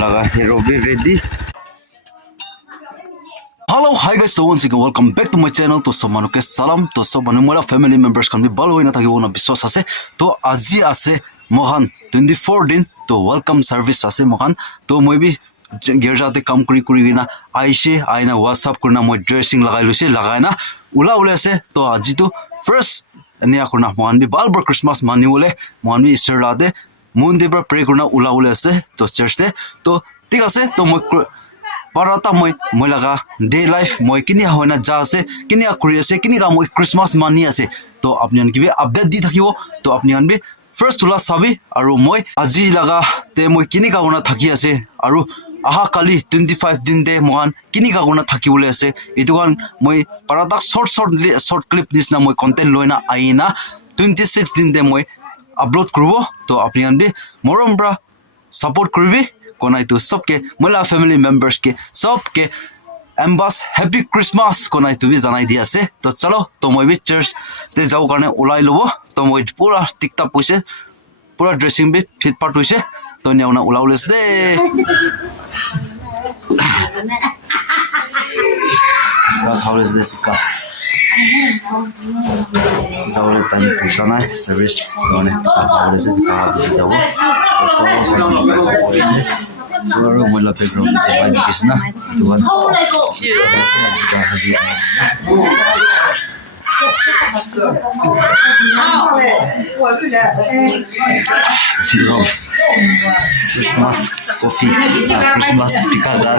laga hero be ready. Hello, hi guys, so once again welcome back to my channel. To सब मानुके salam, to सब मानु मोला family members kan bi bal hoina thakibo na biswas ase. To aji ase mohan 24 din to welcome service ase mohan. To moi bi girjate kam kuri na aishe aina whatsapp kurna moi dressing lagai luse lagaina ula ase. To aji to first ania kurna mohan bi balbar Christmas maniole mohan bi isar lade munde bra pray kurna ula ase to church te. To ঠিক আছে তো মই parata moi laga day life moi kini hoina ja ase kini akuri ase kini ka moi Christmas mani ase to apni an ki update di thakibo to apni an bi first tula sabi aru moi aji laga te moi kini ka guna thaki ase aru aha kali 25 din de mohan kini ka guna thaki ule ase etu kan moi parata short clip nisna moi content loina aina 26 din de moi upload kurbo to apni an bi morom bra support kuribi konai tu sabke mola family members ke sabke ambas happy Christmas konai tu bi janai di ase to chalo to moi bi church te jau karne ulai lobo to moi pura tikta puise pura dressing bi fit part hoise to niauna ulaules de ka haules de ka जाओ time Pusana है service दोने का से का जाओ so और मोला background ते bye दिसना दुआन हाजी Christmas coffee Christmas picada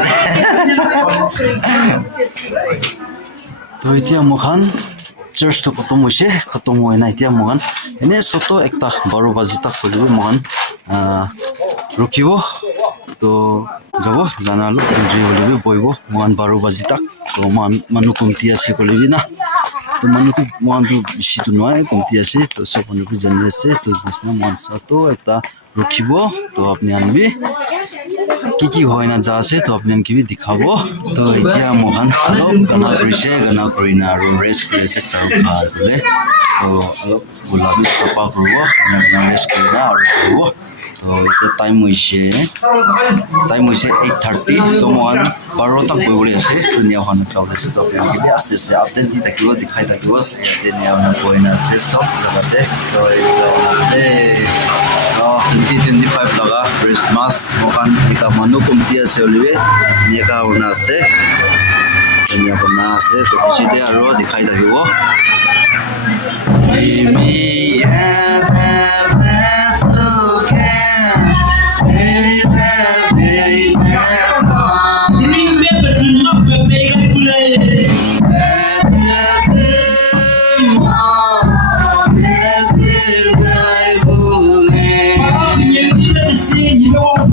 तो इतिया मोखान चर्च तो खत्म होए ना इतिया मोखान एने सोतो एकता 12 बजे तक खोलिबो मोखान रुकिबो तो जबो जाना लो एंट्री होलिबो बोइबो मोखान 12 बजे तक तो मानु कमती आसे खोलिबि ना तो मानु तो मोखान तो बिसि तो नय कमती आसे तो सब मानु भी जन्ने से तो दिसना मोखान सोतो एकता रुकिबो तो अपने आन भी की होइना जासे तो अपने की भी दिखाबो तो इतिया मोहन हेलो गाना करिना रो रेस्ट करे चाउ खाले तो गुलाबी चपा करबो गाना रेस्ट करिना और करबो तो इते टाइम होइसे 8:30 तो मोहन 12 तक बोइबले आसे दुनिया हन चाउले तो अपने की भी आस्ते आस्ते अपडेट दी तकिबो दिखाई तकिबो ते निया न कोइना से सब जगते तो आस्ते 2025 laga Christmas mokan ita manu kumtia se olive niaka ona ase niya bana ase to pichite aro dikhai dagibo baby that's okay remember to love me make it play you know I'm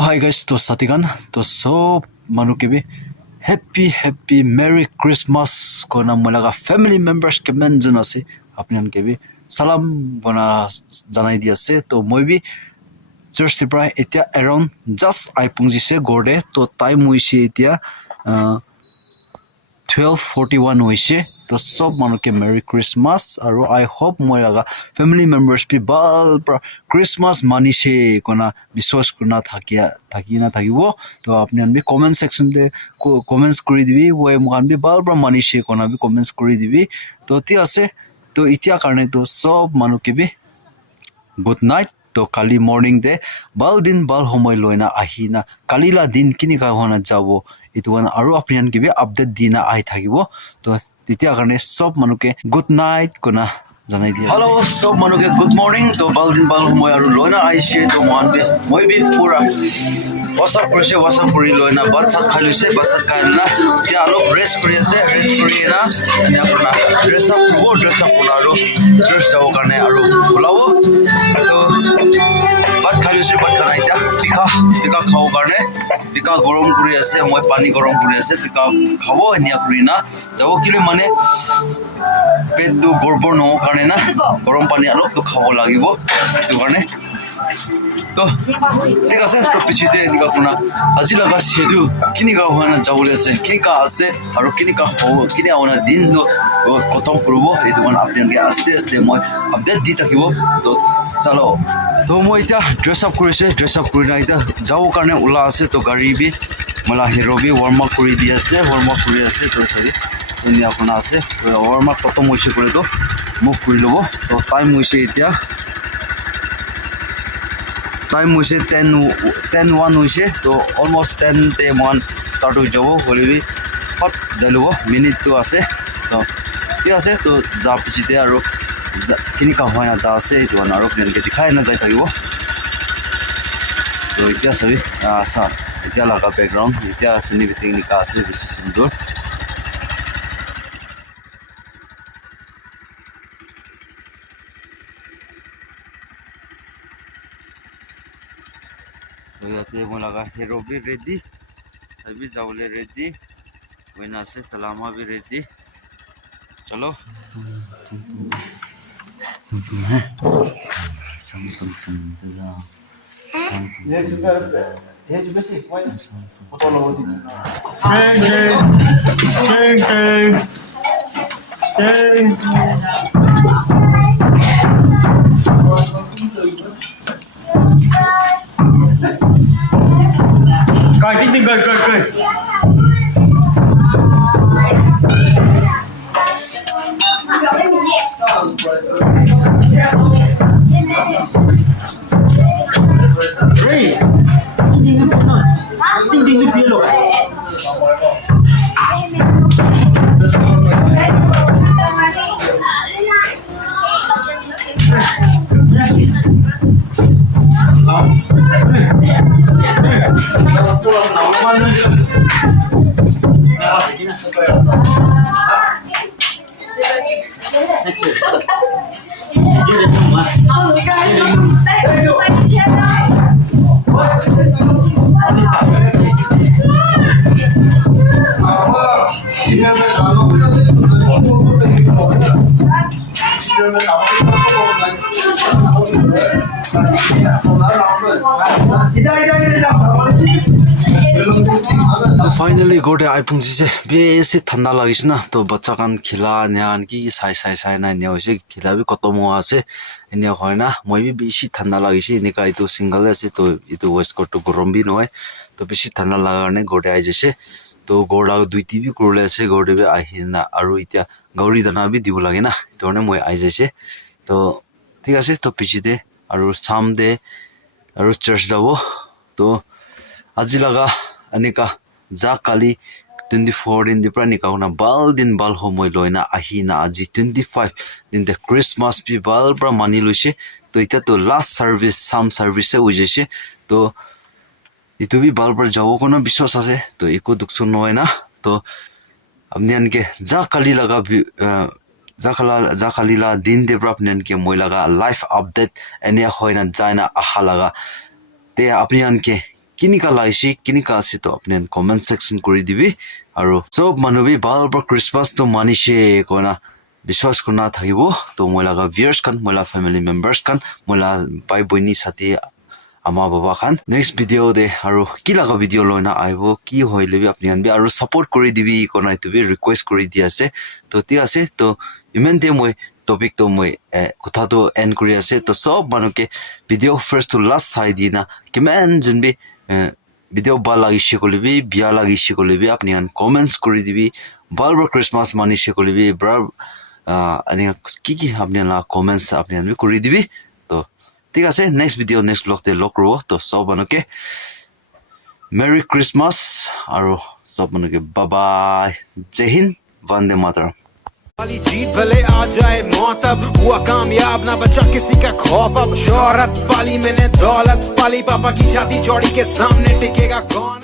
hi guys, to Satigan, to so manuke bhi happy merry Christmas kona mulaga family members ke mention ase apni an ke bhi salam bona janai di ase to moi bhi church ti pra etia around just I pungji se gorde to time hoise etia 12:41 hoise to sob manuke merry Christmas aru I hope moi laga family members pi bal pra Christmas manishe kona biswas kurna thakina thakibo to apni an bi comment section de comments kuri dibi we mohan bi bal pra manishe kona bi comments kuri dibi to ti ase to itia karne to sob manuke bi good night to kali morning de bal din bal homoy loina ahina kalila din kini ka hona jabo itu wan aru apni an kibe update dina ai thakibo to titia karne sob manuke good night kona janai dia hello sob manuke good morning to bal din bal homoy aru loina aise to moi bi pura WhatsApp kuri loina bat sat khali se basat kaina dia alok rest kuri na ani apna dress up aru church jao karne aru bulawo to bat khali se bat khana ita pika khao karne pika gorom kuri ase moi pani gorom kuri ase pika khabo ania kuri na jao kile mane pet to gorbor no karne na gorom pani alok to khabo lagibo to karne to ঠিক আছে তো পিছতে নিকা কোনা আজি লাগা সেদু কিনিকা হনা যাবলে আছে কিনিকা আছে আৰু কিনিকা হব কিনি আওনা দিন তো খতম করব এই দোকান আপনাকে আস্তে আস্তে মই আপডেট দি থাকিব তো চলো তো মই এটা ড্রেস আপ কৰি না এটা যাও কাৰণে উলা আছে তো গাড়ী বি মলা হিৰো বি ওয়াৰ্ম আপ কৰি দি আছে তো সৰি তুমি আপোনা আছে ওয়াৰ্ম আপ খতম হৈছে কৰে তো মুভ কৰি লব তো টাইম হৈছে এতিয়া time hoise 10:01 hoise to almost 10 te mon start ho jabo holibi hot jalubo minute to ase to ঠিক আছে তো যা পিছিতে আৰু কিনি কা হয় না যা আছে এইটো আৰু কেনেকে দেখাই না যাই থাকিব তো এতিয়া সবি আসা এতিয়া লাগা ব্যাকগ্রাউন্ড এতিয়া আসনি টেকনিক আছে বেশি সুন্দর तो याते mo laga hero भी ready अभी जावले ready वैना से तलामा भी ready चलो ये जो बस एक वाइड फोटो लो दी Kai ting kai Ray ting ni pielo kai finally गोटे आइपुङ से बेसी ठंडा लागिस ना तो बच्चा कान खिला न्यान की साई ना न्या होइसे खिला भी खतम हुआ से एनिया होइना মই भी बेसी ठंडा लागिस एनिका इतो सिंगल আছে तो इतो वेस्ट कोट तो गरम भी নহয় तो बेसी ठंडा लागाने गोटे आइ जैसे तो गोडा दुइटी भी करले আছে गोडे भी आहिना আৰু इতিয়া गौरी दाना भी দিব লাগে না তোনে মই আइ जैसे तो ঠিক আছে তো পিছিতে আৰু সাম দে আৰু চার্চ যাব তো আজি লাগা अनेका जा काली 24 दिन दिप्रा निकाउना बाल दिन बाल होमय लोइना आहिना आजि 25 दिन द क्रिसमस पि बाल प्रा मानि लुसे तो इता तो लास्ट सर्विस साम सर्विस से उजेसे तो इतु भी बाल पर जाओ कोनो विश्वास আছে तो एको दुखसु नय ना तो अपनियन के जा काली लगा जा कालीला दिन देप्रा अपनियन के मोय लगा लाइफ अपडेट एने होइना जायना आहा लगा ते अपनियन के কিনিকা লাইছি কিনিকা আছে তো আপনি কমেন্ট সেকশন কৰি দিবি আৰু সব মানুহে ভাল ভাল ক্ৰিসমাস তো মানিছে কোনা বিশ্বাস করনা থাকিব তো মই লাগা ভিউয়ার্স খান মই লাগা ফ্যামিলি মেম্বার্স খান মই লাগা ভাই বইনি সাথী আমা বাবা খান নেক্সট ভিডিও দে আৰু কি লাগা ভিডিও লয়না আইব কি হইলেবি আপনি আনবি আৰু সাপোৰ্ট কৰি দিবি কোনা ইতুবি ৰিকোয়েস্ট কৰি দি আছে তো ঠিক আছে তো ইমেনতে মই টপিক তো মই কথা তো এন্ড কৰি আছে তো সব মানুকে ভিডিও ফার্স্ট টু লাস্ট চাই দি না কিমান জনবি ভিডিও ভাল লাগিছে কলিবি বিয়া লাগিছে কলিবি আপনি আন কমেন্টস কৰি দিবি ভাল ভাল ক্ৰিসমাস মানিছে কলিবি ব্ৰা अनि কি আপনি না কমেন্টস আপনি আমি কৰি দিবি তো ঠিক আছে নেক্সট ভিডিও নেক্সট ব্লগতে লগ ৰব তো সব মানুকে মেৰি ক্ৰিসমাস আৰু সব মানুকে বাই বাই জয় হিন্দ वंदे मातरम वाली जीत भले आ जाए मौत अब हुआ कामयाब ना बचा किसी का खौफ अब शोहरत पाली मैंने दौलत पाली पापा की छाती चौड़ी के सामने टिकेगा कौन